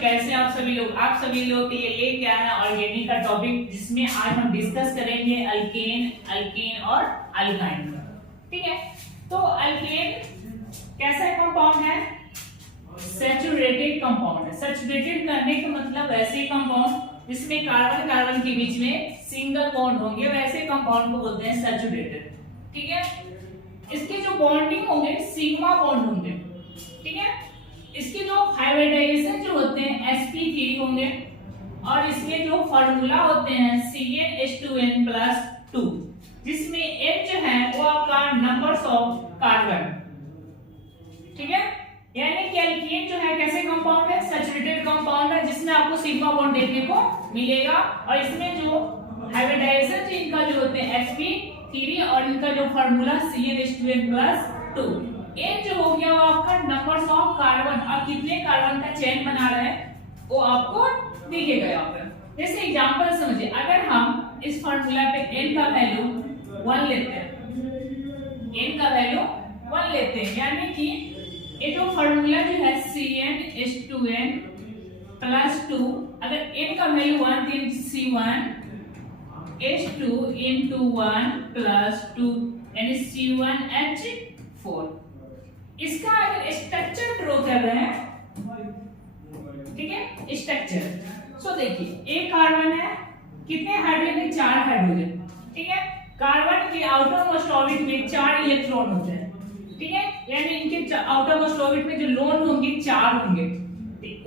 कैसे आप सभी लोग के लिए ये क्या है ऑर्गेनिक का टॉपिक, जिसमें आज हम डिस्कस करेंगे अल्केन और अल्काइन का। ठीक है, तो अल्केन कैसा कंपाउंड है? सैचुरेटेड कंपाउंड है। सैचुरेटेड करने का मतलब वैसे कंपाउंड जिसमें कार्बन कार्बन के बीच में सिंगल बॉन्ड होंगे, वैसे कंपाउंड को बोलते हैं सैचुरेटेड। ठीक है, इसके जो बॉन्डिंग होंगे सिग्मा बॉन्ड होंगे। ठीक है, इसके जो हाइब्रिडाइजेशन जो होते हैं sp3 होंगे, और इसके जो फार्मूला होते हैं CnH2n+2, जिसमें N जो है वो आपका नंबर्स ऑफ कार्बन। ठीक है, यानी कि अल्केन जो है कैसे कंपाउंड है? सैचुरेटेड कंपाउंड है, जिसमें आपको सिग्मा बॉन्ड देखने को मिलेगा, और इसमें जो हाइब्रिडाइजेशन इनका जो होते हैं sp3 और इनका जो फार्मूला CnH2n+2, N जो हो गया वो आपका नंबर्स ऑफ कार्बन, अब कितने कार्बन का चेन बना रहा है वो आपको दिखेगा यहाँ पर। जैसे एग्जांपल समझिए, अगर हम इस फार्मूला पे N का वैल्यू 1 लेते हैं, N का वैल्यू 1 लेते हैं, यानी कि ये जो फार्मूला जो है CnH2n+2, अगर N का वैल्यू 1 तो C1H2 यानी C1H4। इसका अगर स्ट्रक्चर ड्रॉ कर रहे हैं, ठीक है, स्ट्रक्चर, सो देखिए एक कार्बन है, कितने हाइड्रोजन है? 4 हाइड्रोजन। ठीक है, कार्बन के आउटर मोस्ट ऑर्बिट में 4 इलेक्ट्रॉन होते हैं। ठीक है, यानी इनके आउटर मोस्ट ऑर्बिट में जो लोन होंगे 4 होंगे,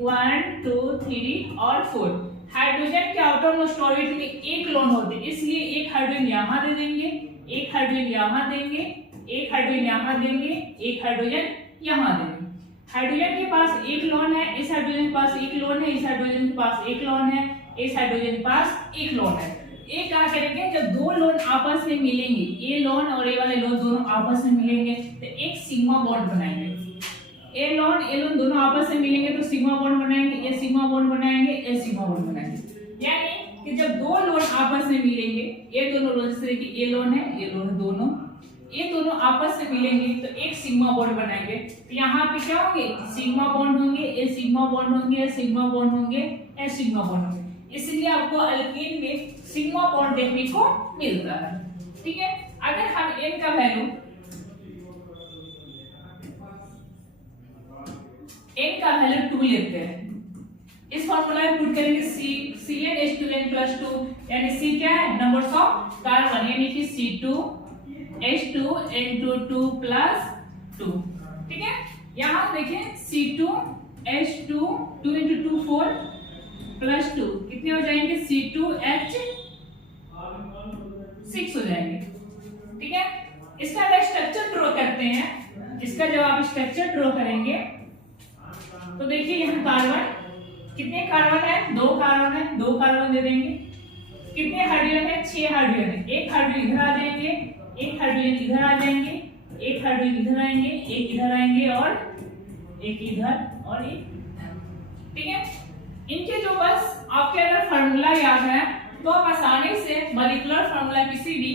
1 2 3 और 4। हाइड्रोजन के आउटर मोस्ट ऑर्बिट में एक लोन होते हैं, इसलिए एक हाइड्रोजन यहां दे देंगे, एक हाइड्रोजन यहां देंगे, एक हाइड्रोजन यहां देंगे, एक हाइड्रोजन यहां देंगे। हाइड्रोजन के पास एक लोन है, इस हाइड्रोजन के पास एक लोन है, इस हाइड्रोजन के पास एक लोन है, इस हाइड्रोजन के पास एक लोन है। ये क्या करेंगे, जब दो लोन आपस में मिलेंगे, ये लोन और ये वाले लोन दोनों आपस में मिलेंगे तो एक सिग्मा बॉन्ड बनाएंगे। ये लोन दोनों आपस में मिलेंगे तो सिग्मा बॉन्ड बनाएंगे, ये सिग्मा बॉन्ड बनाएंगे, ये सिग्मा बॉन्ड बनाएंगे। यानी कि जब दो लोन आपस में मिलेंगे, ये दोनों लोन, जैसे कि ये लोन है, ये लोन, दोनों ये दोनों आपस में मिलेंगे तो एक सिग्मा बॉन्ड बनाएंगे। तो यहाँ पे क्या होंगे? सिग्मा बॉन्ड होंगे, ये सिग्मा बॉन्ड होंगे, ये सिग्मा बॉन्ड होंगे, ये सिग्मा बॉन्ड होंगे। इसलिए आपको अल्केन में सिग्मा बॉन्ड देखने को मिलता है। ठीक है, अगर हम N का वैल्यू टू लेते हैं, इस फॉर्मूला में पुट करेंगे CnH2n+2, यानी C क्या है? नंबर्स ऑफ कार्बन, यानी कि C2H2N2+2। ठीक है, यहां देखिए C2H2 2 × 2 4 +2 कितने हो जाएंगे? C2H6 हो जाएंगे। ठीक है, इसका अगर स्ट्रक्चर ड्रॉ करते हैं, इसका जब आप स्ट्रक्चर ड्रॉ करेंगे तो देखिए यहाँ कार्बन, कितने कार्बन है? 2 कार्बन है, 2 कार्बन दे देंगे। कितने हाइड्रोजन है? 6 हाइड्रोजन है। एक हाइड्रोजन इधर आ जाएंगे, एक हाइड्रोजन इधर आ जाएंगे, एक हाइड्रोजन इधर आएंगे, एक इधर आएंगे और एक इधर और एक। ठीक है, इनके जो बस आपके अगर फार्मूला याद है तो आप आसानी से मॉलिक्यूलर फार्मूला किसी भी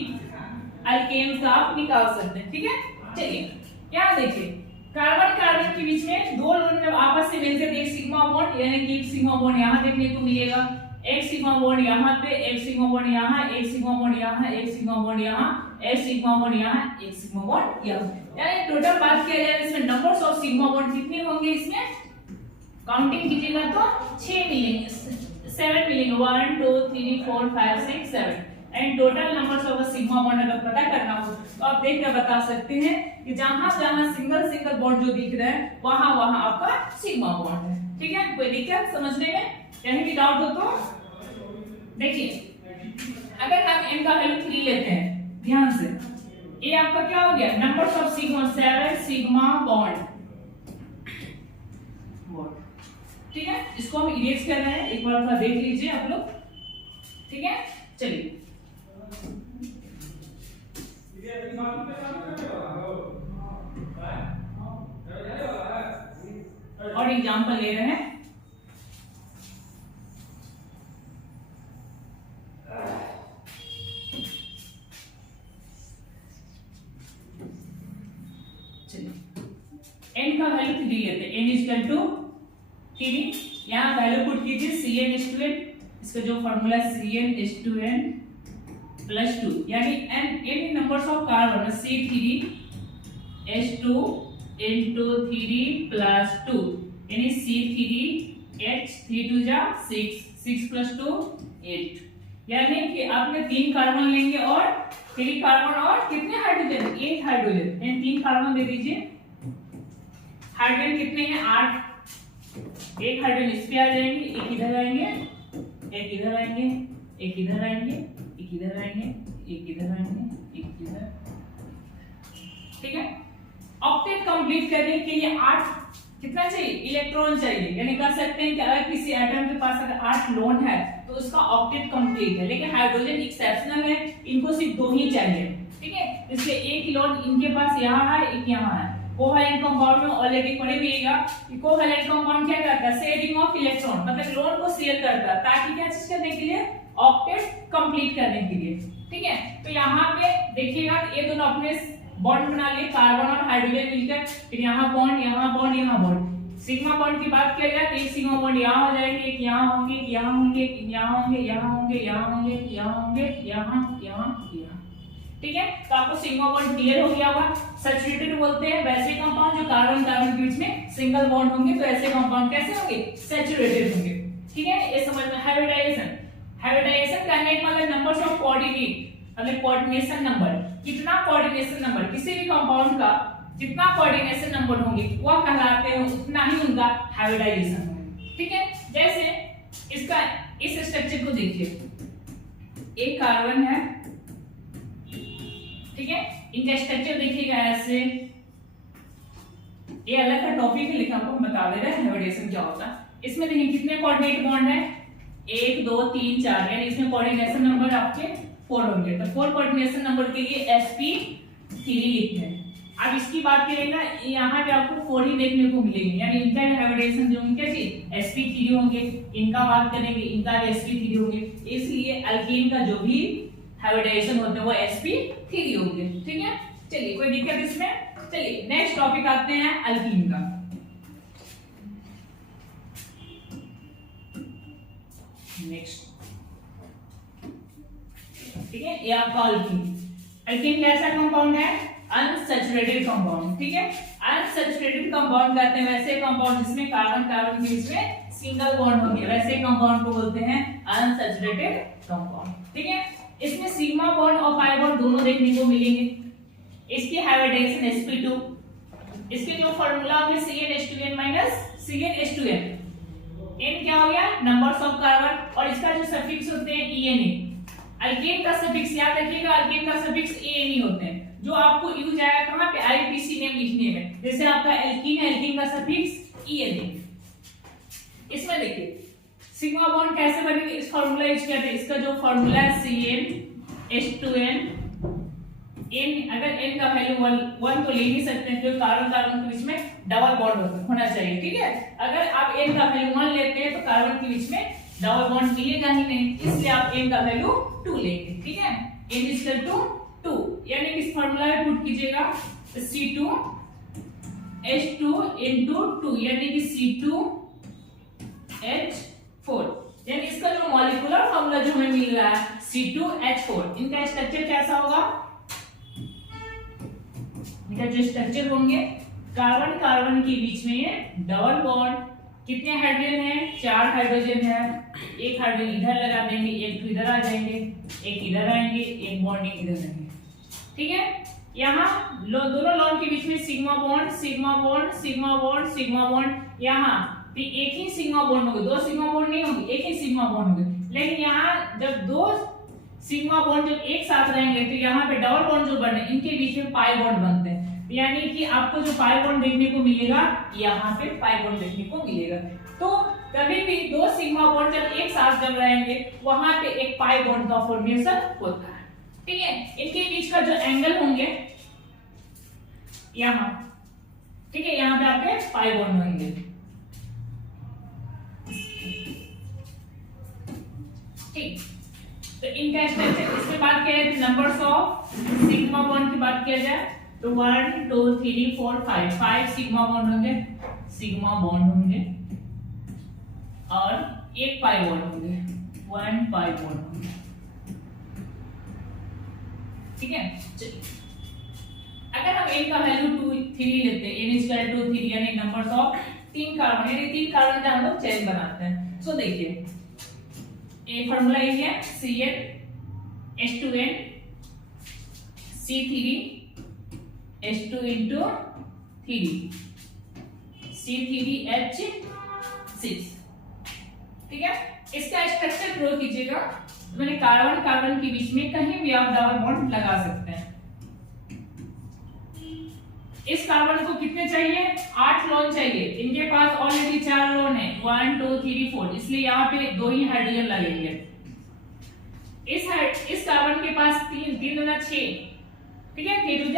अल्केन का आप निकाल सकते हैं। ठीक है, चलिए क्या देखिए, कार्बन कार्बन के बीच में दो लोन जब आपस से मिलते हैं एक सिग्मा बॉन्ड, यानी कि एक सिग्मा बॉन्ड यहां देखने को मिलेगा, एक सिग्मा बॉन्ड यहां पे, एक सिग्मा बॉन्ड यहां, एक सिग्मा बॉन्ड यहां, एक सिग्मा बॉन्ड यहां, एक सिग्मा बॉन्ड यहां, एक सिग्मा बॉन्ड यहां। यानी टोटल बात किया जाए इसमें नंबर्स ऑफ सिग्मा बॉन्ड कितने होंगे? इसमें काउंटिंग कीजिएगा तो 6 मिलेंगे, 7 मिलेंगे, 1 2 3 4 5 6 7। And total numbers of sigma bond अगर पता करना हो तो आप देख कर बता सकते हैं कि जहां जहां सिंगल बॉन्ड जो दिख रहा है वहां वहां आपका सिग्मा बॉन्ड है। ठीक है, कोई दिक्कत समझने में? कहीं भी डाउट हो तो देखिए, अगर हम n का वैल्यू 3 लेते हैं, ध्यान से, ये आपका क्या हो गया? Numbers of sigma 7 sigma bond. ठीक है, इसको हम इरेज कर रहे हैं, एक बार थोड़ा देख लीजिए आप लोग। ठीक है, चलिए और एग्जांपल ले रहे हैं। चलिए n का वैल्यू 3 लेते हैं, n = 3 यहाँ वैल्यू पुट कीजिए CnH2n, इसका जो फॉर्मूला CnH2n +2 यानी n numbers of carbon C3H2 into 3 plus 2 यानी C3H 3 2 जा 6 6 plus 2 8 यानी कि आपने 3 कार्बन लेंगे और 3 कार्बन और कितने हाइड्रोजन 8 हाइड्रोजन यानी 3 कार्बन दे दीजिए। हाइड्रोजन कितने हैं 8, एक हाइड्रोजन इस पे आ जाएंगे, एक इधर आएंगे, एक इधर आएंगे, एक इधर आएंगे, एक इधर आएंगे, एक इधर आएंगे, एक इधर। ठीक है, ऑक्टेट कंप्लीट करने के लिए 8 कितना चाहिए इलेक्ट्रॉन चाहिए, यानी कर सकते हैं कि अगर किसी एटम के पास अगर 8 लोन है तो उसका ऑक्टेट कंप्लीट है। लेकिन हाइड्रोजन एक्सेप्शनल है, इनको सिर्फ 2 ही चाहिए। ठीक है, इसलिए एक लोन इनके पास यहाँ है, एक यहाँ है। कोवैलेंट कंपाउंड में ऑलरेडी पढ़े हुएगा कि कोवैलेंट कंपाउंड क्या करता है शेयरिंग ऑफ इलेक्ट्रॉन, मतलब लोन को शेयर करता है ताकि क्या चीज करने के लिए ऑक्टेट कंप्लीट करने के लिए। ठीक है, तो यहाँ पे देखिएगा ये दोनों अपने बॉन्ड बना लिए कार्बन और हाइड्रोजन मिलकर, फिर यहाँ बॉन्ड, यहाँ बॉन्ड, यहाँ बॉन्ड। सिग्मा बॉन्ड की बात किया जाए तो एक सिग्मा बॉन्ड यहाँ हो जाएंगे, एक यहाँ होंगे, यहाँ होंगे, यहाँ होंगे, यहाँ होंगे, यहाँ होंगे, यहाँ होंगे, यहाँ, यहाँ, यहाँ। ठीक है, तो आपको सिग्मा बॉन्ड क्लियर हो गया होगा। सैचुरेटेड बोलते हैं वैसे कंपाउंड जो कार्बन कार्बन के बीच में सिंगल बॉन्ड होंगे, तो ऐसे कंपाउंड कैसे होंगे सैचुरेटेड होंगे। ठीक है, ये समझ में। हाइब्रिडाइजेशन, हाइब्रिडाइजेशन करने का मतलब नंबर्स ऑफ कोऑर्डिनेट मतलब कोऑर्डिनेशन नंबर, कितना कोऑर्डिनेशन नंबर किसी भी कंपाउंड का जितना कोऑर्डिनेशन नंबर होंगे वह कहलाते हैं, उतना ही उनका हाइब्रिडाइजेशन होगा। ठीक है, जैसे इसका इस स्ट्रक्चर को देखिए, एक कार्बन है, ठीक है, इनका स्ट्रक्चर देखिएगा ऐसे। ये अलग का टॉपिक है लेकिन आपको बता दे रहे हैं हाइब्रिडाइजेशन क्या होता है। इसमें देखिए कितने कोऑर्डिनेट बॉन्ड है 1 2 3 4, यानी इसमें कोऑर्डिनेशन नंबर आपके 4 होंगे। तो 4 कोऑर्डिनेशन नंबर के लिए sp3 लिखते हैं। अब इसकी बात करें ना, यहाँ पे आपको 4 ही देखने को मिलेंगे, यानी इनका हाइब्रिडाइजेशन जो होंगे कैसे sp3 होंगे। इनका बात करेंगे, इनका भी sp3 होंगे, इसलिए अल्कीन का जो भी हाइब्रिडाइजेशन होते हैं वो sp3 होंगे। ठीक है, चलिए कोई दिक्कत इसमें। चलिए नेक्स्ट टॉपिक आते हैं अल्कीन का। नेक्स्ट, ठीक है, ये आपका अल्कीन। अल्कीन कैसा कंपाउंड है अनसैचुरेटेड कंपाउंड। ठीक है, अनसैचुरेटेड कंपाउंड कहते हैं वैसे कंपाउंड जिसमें कार्बन कार्बन के बीच में सिंगल बॉन्ड होंगे, वैसे कंपाउंड को बोलते हैं अनसैचुरेटेड कंपाउंड। ठीक है, इसमें सिग्मा बॉन्ड और पाई बॉन्ड दोनों देखने को मिलेंगे। इसकी हाइब्रिडाइजेशन sp2, इसके जो फार्मूला होगा CnH2n CnH2n, n क्या हो गया नंबर्स ऑफ कार्बन, और इसका जो सफिक्स होते हैं ene। अल्केन का सफिक्स याद रखिएगा, अल्केन का सफिक्स ene होते हैं, जो आपको यूज आएगा कहां पे IPC नेम लिखने में। जैसे आपका एल्कीन है, एल्कीन का सफिक्स ene। इसमें देखिए सिग्मा बॉन्ड कैसे बनेंगे, इस फार्मूला यूज करते हैं। इसका जो फार्मूला है CnH2n, n अगर n का वैल्यू 1 तो ले नहीं सकते हैं, क्योंकि कार्बन कार्बन के बीच में डबल बॉन्ड होना चाहिए। ठीक है, अगर आप n का वैल्यू 1 लेते हैं तो कार्बन के बीच में डबल बॉन्ड मिलेगा ही नहीं, इसलिए आप n का वैल्यू 2 लेंगे। ठीक है, n इक्वल टू 2, यानी कि इस फार्मूला में पुट कीजिएगा C2H2 into 2, यानी कि C2H4, यानी इसका जो मॉलिक्यूलर फार्मूला जो हमें मिल रहा है C2H4। इनका स्ट्रक्चर कैसा होगा, इनका जो स्ट्रक्चर होंगे कार्बन कार्बन के बीच में डबल बॉन्ड, कितने हाइड्रोजन है 4 हाइड्रोजन है, एक हाइड्रोजन इधर लगा देंगे, एक तो इधर आ जाएंगे, एक इधर आएंगे, एक बॉन्डिंग इधर रहेंगे। ठीक है, यहाँ दोनों लोन के बीच में sigma bond sigma bond sigma bond sigma bond, यहाँ एक ही सिग्मा बॉन्ड होंगे, 2 सिग्मा बॉन्ड नहीं होंगे, एक ही सिग्मा बॉन्ड होंगे। लेकिन यहाँ जब 2 सिग्मा बॉन्ड जब एक साथ रहेंगे तो यहाँ पे डबल बॉन्ड जो बने इनके बीच में पाई बॉन्ड बनते हैं, यानी कि आपको जो पाई बॉन्ड देखने को मिलेगा यहाँ पे पाई बॉन्ड देखने को मिलेगा। तो कभी भी 2 सिग्मा बॉन्ड जब एक साथ जब रहेंगे वहां पे एक पाई बॉन्ड का फॉर्मेशन होता है। ठीक है, इनके बीच का जो एंगल होंगे यहाँ, ठीक है, यहाँ पे आपके पाई बॉन्ड होंगे। ठीक, तो इनका स्ट्रक्चर, इसके बात किया जाए नंबर्स ऑफ सिग्मा बॉन्ड की बात किया जाए तो 1 2 3 4 5 सिग्मा बॉन्ड होंगे, सिग्मा बॉन्ड होंगे। और एक पाई बॉन्ड होंगे, 1 पाई बॉन्ड होंगे। ठीक है, चलिए अगर हम n का वैल्यू 2 3 लेते हैं, n इक्वल टू 3 यानी नंबर्स ऑफ 3 कार्बन, यानी 3 कार्बन का हम लोग चेन बनाते हैं। सो देखिए ए फार्मूला ये है Cn H2n C3 H2 into 3 C3H6। ठीक है, इसका स्ट्रक्चर ड्रॉ कीजिएगा। तो मैंने कार्बन कार्बन के बीच में कहीं भी आप डबल बॉन्ड लगा सकते हैं। इस कार्बन को कितने चाहिए, 8 लोन चाहिए, इनके पास ऑलरेडी 4 लोन है, 1 2 3 4, इसलिए यहाँ पे 2 ही हाइड्रोजन लगेंगे। इस कार्बन के पास 3 3 गुना 6, ठीक है, 3 2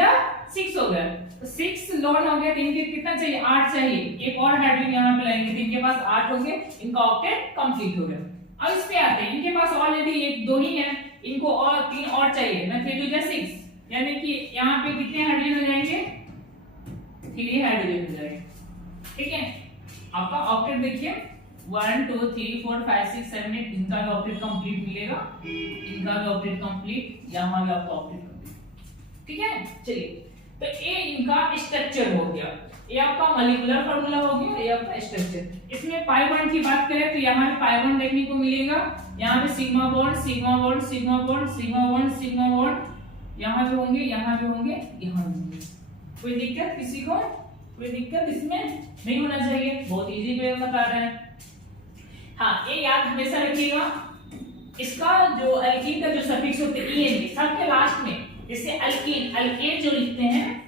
6 हो गया, तो 6 लोन हो गया, तो इनके कितना चाहिए, 8 चाहिए, एक और हाइड्रोजन यहाँ पे लगेंगे, तो इनके पास 8 होंगे, इनका ऑक्टेट कंप्लीट हो गया। अब इस पे आते हैं, इनके पास ऑलरेडी एक 2 ही है, इनको और 3 और चाहिए ना, 3 2 6, यानी कि यहाँ पे कितने हाइड्रोजन हो जाएंगे, 3 हाइड्रोजन हो जाएंगे। ठीक है, आपका ऑक्टेट देखिए 1 2 3 4 5 6 7 8, इनका भी ऑक्टेट कंप्लीट मिलेगा, इनका भी ऑक्टेट कंप्लीट, यहाँ भी आपका ऑक्टेट कंप्लीट। ठीक है, चलिए तो ये इनका स्ट्रक्चर हो गया, ये आपका मॉलिक्यूलर फार्मूला हो गया, ये आपका स्ट्रक्चर। इसमें पाई बॉन्ड की बात करें तो यहाँ पे पाई बॉन्ड देखने को मिलेगा, यहाँ पे sigma bond sigma bond sigma bond sigma bond sigma bond, यहाँ पे होंगे, यहाँ पे होंगे, यहाँ पे होंगे। कोई दिक्कत किसी को, कोई दिक्कत इसमें नहीं होना चाहिए, बहुत इजी वे में बता रहे हैं। हाँ, ये याद हमेशा रखिएगा, इसका जो एल्कीन का जो सफिक्स होते हैं ईएन सबके लास्ट में, जैसे अल्कीन, अल्केन जो लिखते हैं,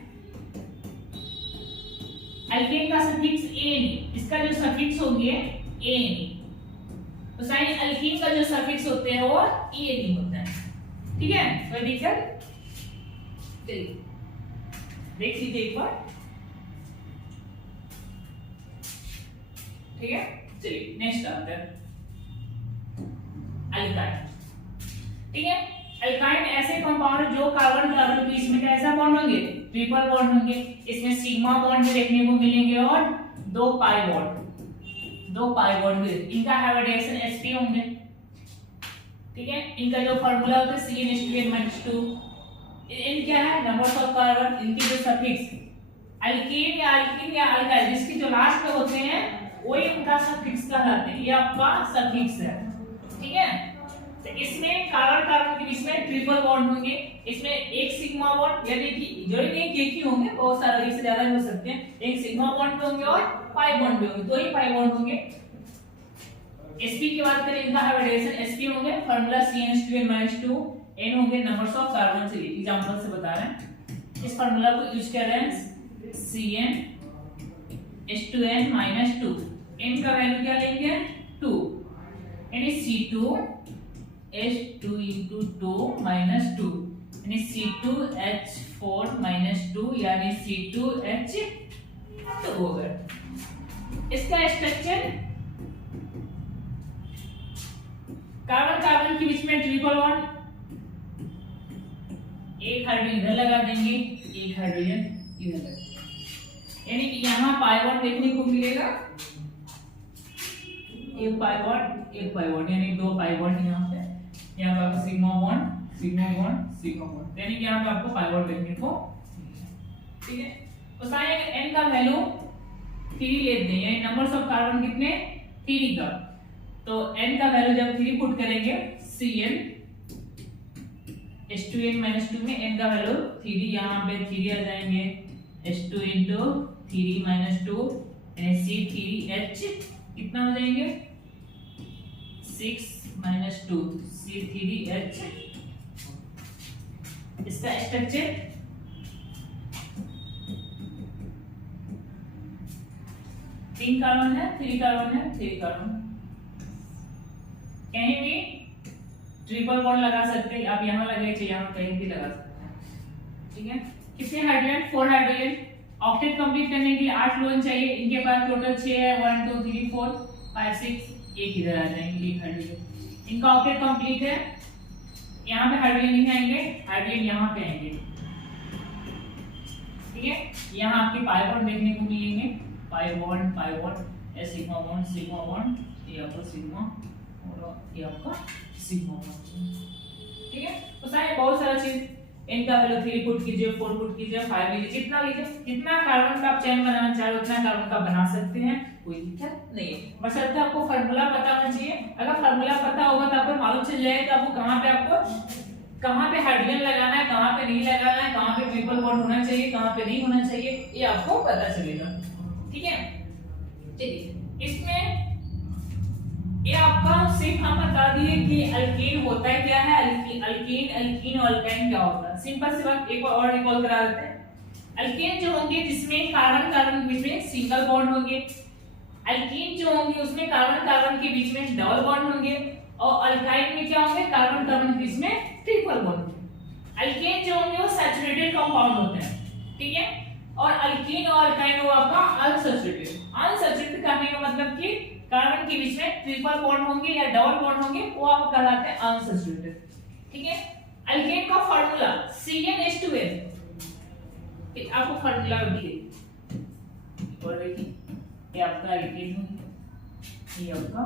अल्केन का सफिक्स एन, इसका जो सफिक्स होंगे एन, तो साइन अल्कीन का जो सफिक्स होते हैं वो एन होता है। ठीक है, कोई दिक्कत, चलिए देख लीजिए एक बार। ठीक है, चलिए नेक्स्ट आते हैं अल्काइन। ठीक है, अल्काइन ऐसे कंपाउंड जो कार्बन कार्बन के बीच में कैसा बॉन्ड होंगे, ट्रिपल बॉन्ड होंगे, इसमें सिग्मा बॉन्ड भी देखने को मिलेंगे और 2 पाई बॉन्ड भी, इनका हाइब्रिडेशन sp होंगे। ठीक है, इनका जो फार्मूला होता है CnH2n-2, इन क्या है, नंबर्स ऑफ कार्बन, इनके जो सफिक्स अल्कीन या अल्काइल जिसकी जो लास्ट में होते हैं वही इनका सफिक्स कहलाते हैं, ये आपका सफिक्स है। ठीक है, तो इसमें कार्बन कार्बन के बीच में ट्रिपल बॉन्ड होंगे, इसमें एक सिग्मा बॉन्ड, यानी कि जो एक ही होंगे, बहुत सारे एक से ज्यादा भी हो सकते हैं, एक सिग्मा बॉन्ड होंगे और पाई बॉन्ड भी होंगे, 2 ही पाई बॉन्ड होंगे। sp की बात करें, इनका हाइब्रिडेशन sp होंगे, फार्मूला CnH2n-2, n होंगे नंबर्स ऑफ कार्बन से, एग्जांपल से बता रहे हैं। इस फार्मूला को यूज कर रहे हैं CnH2n-2, n का वैल्यू क्या लेंगे 2, यानी C2H2 into 2 minus 2, यानी C2H4 minus 2, यानी C2H2 हो गया। इसका स्ट्रक्चर कार्बन कार्बन के बीच में ट्रिपल बॉन्ड, एक हाइड्रोजन इधर लगा देंगे, एक हाइड्रोजन इधर लगा देंगे, यानी कि यहाँ पाई बॉन्ड देखने को मिलेगा, एक पाई बॉन्ड यानी 2 पाई बॉन्ड यहाँ पे, यहाँ पे आपको sigma bond sigma bond sigma bond, यानी कि यहाँ पे आपको पाई बॉन्ड देखने को। ठीक है, तो साइन n का वैल्यू 3 लेते हैं, यानी नंबर्स ऑफ कार्बन कितने 3 का, तो n का वैल्यू जब 3 पुट करेंगे Cn H2n-2 में n का वैल्यू 3, यहाँ पे 3 आ जाएंगे, H2 into 3 - 2, यानी C3H कितना हो जाएंगे 6 - 2, C3H। इसका स्ट्रक्चर तीन कार्बन है, 3 कार्बन, कहीं भी ट्रिपल बॉन्ड लगा सकते हैं, आप यहाँ लगाइए चाहिए, यहाँ कहीं भी लगा सकते हैं। ठीक है, कितने हाइड्रोजन 4 हाइड्रोजन, ऑक्टेट कंप्लीट करने के लिए 8 लोन चाहिए, इनके पास टोटल 6 है, 1 2 3 4 5 6, एक इधर आ जाएंगे, एक हाइड्रोजन, इनका ऑक्टेट कंप्लीट है। यहाँ पे हाइड्रोजन नहीं आएंगे, हाइड्रोजन यहाँ पे आएंगे। ठीक है, यहाँ आपके पाई बॉन्ड देखने को मिलेंगे, पाई बॉन्ड सिग्मा बॉन्ड ये आपका सिग्मा और ये आपका सिग्मा बॉन्ड। ठीक है, तो सारे बहुत सारा चीज, इनका वैल्यू 3 पुट कीजिए, 4 पुट कीजिए, 5 लीजिए, जितना लीजिए, जितना कार्बन का आप चेन बनाना चाहे उतना कार्बन का बना सकते हैं, कोई दिक्कत नहीं है। बशर्ते आपको फार्मूला पता होना चाहिए। अगर फार्मूला पता होगा तो आपको मालूम चल जाएगा कि आपको कहाँ पे हाइड्रोजन लगाना है, कहाँ पे नहीं लगाना है, कहाँ पे ट्रिपल बॉन्ड होना चाहिए, कहाँ पे नहीं होना चाहिए, ये आपको पता चलेगा। ठीक है, चलिए इसमें ये आपका सिर्फ हम बता दिए कि अल्कीन होता है क्या है, अल्कीन और अल्काइन क्या होता है। सिंपल सी बात एक और रिकॉल करा देते हैं। अल्कीन जो होंगे जिसमें कार्बन कार्बन के बीच में सिंगल बॉन्ड होंगे, अल्कीन जो होंगे उसमें कार्बन कार्बन के बीच में डबल बॉन्ड होंगे, और अल्काइन में क्या होंगे, कार्बन कार्बन के बीच में ट्रिपल बॉन्ड होंगे। अल्केन जो होंगे वो सैचुरेटेड कंपाउंड होते हैं, ठीक है, और अल्कीन और अल्काइन वो आपका अनसैचुरेटेड। अनसैचुरेटेड कहने का मतलब कि कार्बन के बीच में ट्रिपल बॉन्ड होंगे या डबल बॉन्ड होंगे, वो आप कहलाते हैं अनसैचुरेटेड। ठीक है, अल्केन का फार्मूला CnH2n, आपको फार्मूला दिए और देखिए ये आपका अल्केन है, ये आपका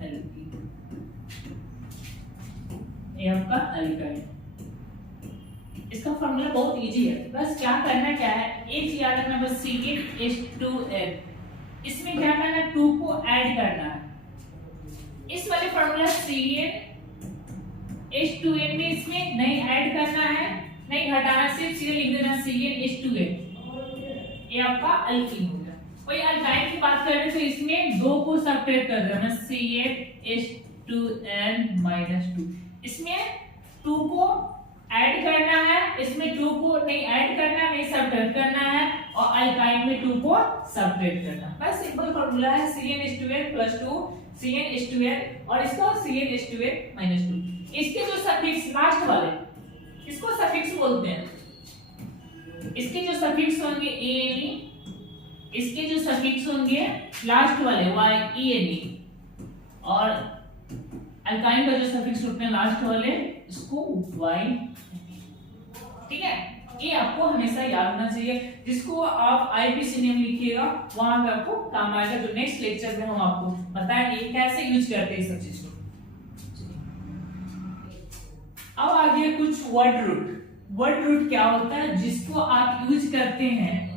अल्कीन, ये आपका अल्काइन। इसका फार्मूला बहुत इजी है, बस क्या करना क्या है, एक याद रखना बस CnH2n, इसमें क्या करना है 2 को ऐड करना है। इस वाले फार्मूला CnH2n में इसमें नहीं ऐड करना है, नहीं घटाना, सिर्फ सीधे लिख देना CnH2n, ये आपका अल्कीन हो गया। कोई अल्काइन की बात कर रहे हैं तो इसमें 2 को सब्ट्रैक्ट कर देना CnH2n-2, इसमें 2 को ऐड करना है, इसमें 2 को नहीं ऐड करना, नहीं सब्ट्रैक्ट करना है, और अल्काइन में 2 को सब्ट्रैक्ट करना। बस सिंपल फार्मूला है CnH2n+2 CnH2n और इसका CnH2n-2। इसके जो सफिक्स लास्ट वाले, इसको सफिक्स बोलते हैं, इसके जो सफिक्स होंगे ANE, इसके जो सफिक्स होंगे लास्ट वाले YENE, और अल्काइन का जो सफिक्स होते हैं लास्ट वाले इसको Y। ठीक है, ये आपको हमेशा याद होना चाहिए, जिसको आप IPC नेम लिखिएगा वहां पे आपको काम आएगा, जो नेक्स्ट लेक्चर में हम आपको बताएंगे कैसे यूज करते हैं सब चीज को। अब आगे कुछ वर्ड रूट क्या होता है, जिसको आप यूज करते हैं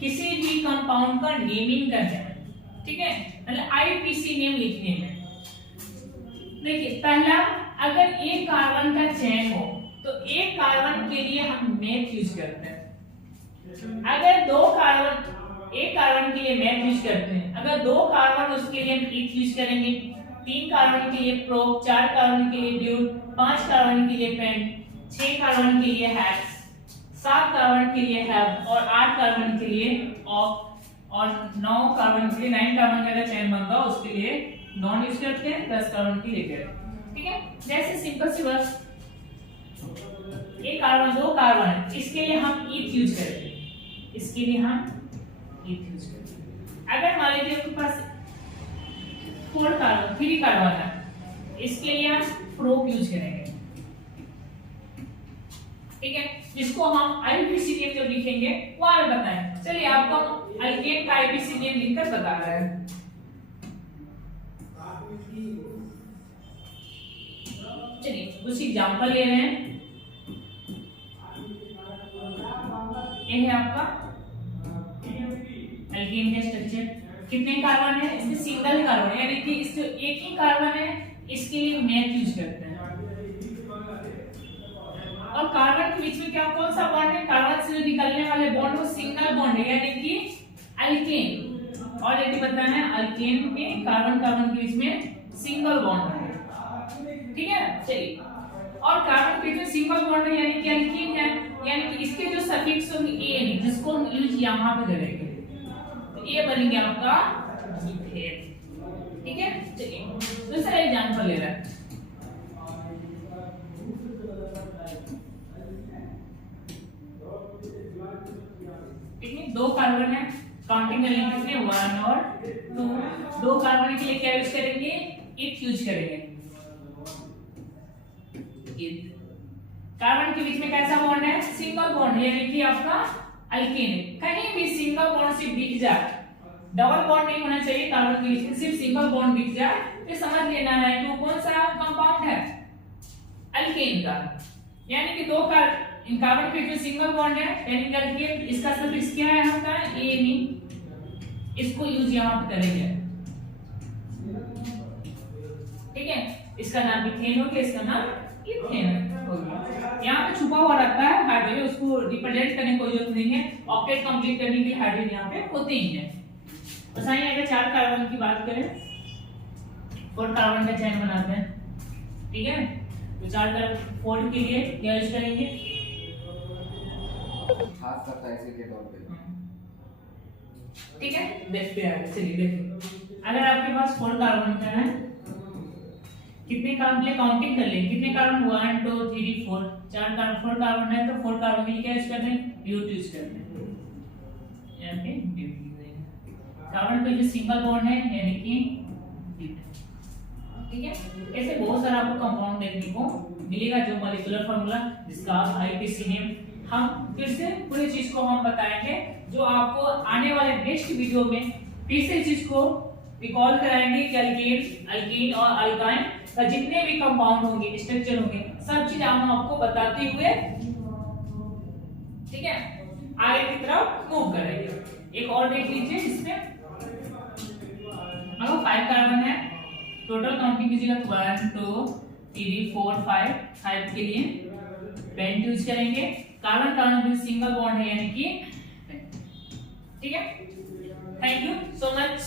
किसी भी कंपाउंड का नेमिंग करने में, ठीक है, मतलब IPC नेम लिखने में। देखिए पहला, अगर एक कार्बन का चेन हो तो एक कार्बन के लिए हम मेथ यूज करते हैं। अगर एक कार्बन के लिए मेथ यूज करते हैं, अगर 2 कार्बन उसके लिए हम ईथ यूज करेंगे, 3 कार्बन के लिए प्रोप, 4 कार्बन के लिए ड्यूट, 5 कार्बन के लिए पेंट, 6 कार्बन के लिए हेक्स, 7 कार्बन के लिए हैव, और 8 कार्बन के लिए ऑफ, और 9 कार्बन के लिए 9 कार्बन का चेन बनता है उसके लिए नॉन यूज करते हैं, 10 कार्बन के लिए करते हैं। ठीक है, जैसे सिंपल सी बात, एक कार्बन 2 कार्बन है, इसके लिए हम ईथ यूज करेंगे, इसके लिए हम ईथ यूज करेंगे। अगर मान लीजिए आपके पास 3 कार्बन है, इसके लिए हम प्रोप यूज करेंगे। ठीक है, जिसको हम IPC नेम जब लिखेंगे वो आप बताएं। चलिए आपको अल्केन का IPC नेम लिखकर बता रहे हैं। चलिए कुछ एग्जांपल ले रहे हैं। ये है आपका अल्केन का स्ट्रक्चर, कितने कार्बन है, इसमें सिंगल कार्बन है, यानी कि इसमें एक ही कार्बन है, इसके लिए मेथ यूज करते हैं। और कार्बन के बीच में क्या कौन सा बॉन्ड है, कार्बन से जो निकलने वाले बॉन्ड वो सिंगल बॉन्ड है, यानी कि अल्केन। ऑलरेडी बताया है अल्केन में कार्बन कार्बन के बीच में सिंगल बॉन्ड है। ठीक है, चलिए, और कार्बन के बीच में सिंगल बॉन्ड है यानी कि अल्कीन है, यानी कि इसके जो सफिक्स होंगे ANE, जिसको हम यूज यहां पे करेंगे, तो ये बनेंगे आपका इथेन। ठीक है, चलिए दूसरा एग्जांपल ले रहे हैं। ठीक है, 2 कार्बन है, काउंटिंग करेंगे कितने 1 और 2, 2 कार्बन के लिए क्या यूज करेंगे, ईथ यूज करेंगे। कार्बन के बीच में कैसा बॉन्ड है, सिंगल बॉन्ड है, यानी कि आपका अल्केन है। कहीं भी सिंगल बॉन्ड से दिख जाए डबल बॉन्ड नहीं होना चाहिए कार्बन के बीच में, सिर्फ सिंगल बॉन्ड दिख जाए तो समझ लेना है कि वो कौन सा कंपाउंड है, अल्केन का। यानी कि दो कार्बन के जो सिंगल बॉन्ड है यानी अल्केन, इसका सफिक्स क्या है आपका एन, इसको यूज यहां पे करेंगे, ठीक है। इसका नाम मीथेन हो गया, इसका नाम इथेन हो गया। यहाँ पे छुपा हुआ रहता है हाइड्रोजन, उसको रिप्रेजेंट करने की कोई जरूरत नहीं है, ऑक्टेट कंप्लीट करने के लिए हाइड्रोजन यहाँ पे होते ही है। बस आइए अगर 4 कार्बन की बात करें, 4 कार्बन का चेन बनाते हैं, ठीक है। तो 4 कार्बन 4 के लिए क्या यूज करेंगे, खास करता है इसी के तौर पे, ठीक है। देखते हैं, चलिए देखिए अगर आपके पास 4 कार्बन का है, कितने कार्बन के लिए काउंटिंग कर लें, कितने कार्बन 1 2 3 4, 4 कार्बन 4 कार्बन है तो 4 कार्बन के लिए क्या यूज करते हैं, ब्यूट यूज करते हैं, यानी कि ब्यूट कार्बन पे जो सिंगल बॉन्ड है यानी कि ब्यूट, ठीक है। ऐसे बहुत सारा आपको कंपाउंड देखने को मिलेगा जो मॉलिक्यूलर फार्मूला जिसका आईपीसी नेम, हम फिर से पूरी चीज को हम बताएंगे, जो आपको आने वाले नेक्स्ट वीडियो में फिर से चीज को रिकॉल कराएंगे कि अल्कीन और अल्काइन का जितने भी कंपाउंड होंगे, स्ट्रक्चर होंगे, सब चीज हम आपको बताते हुए, ठीक है, आगे की तरफ मूव करेंगे। एक और देख लीजिए, इसमें अगर 5 कार्बन है, टोटल काउंटिंग कीजिएगा तो 1 2 3 4 5 के लिए पेंट यूज करेंगे। कार्बन कार्बन सिंगल बॉन्ड है यानी कि, ठीक है। Thank you so much.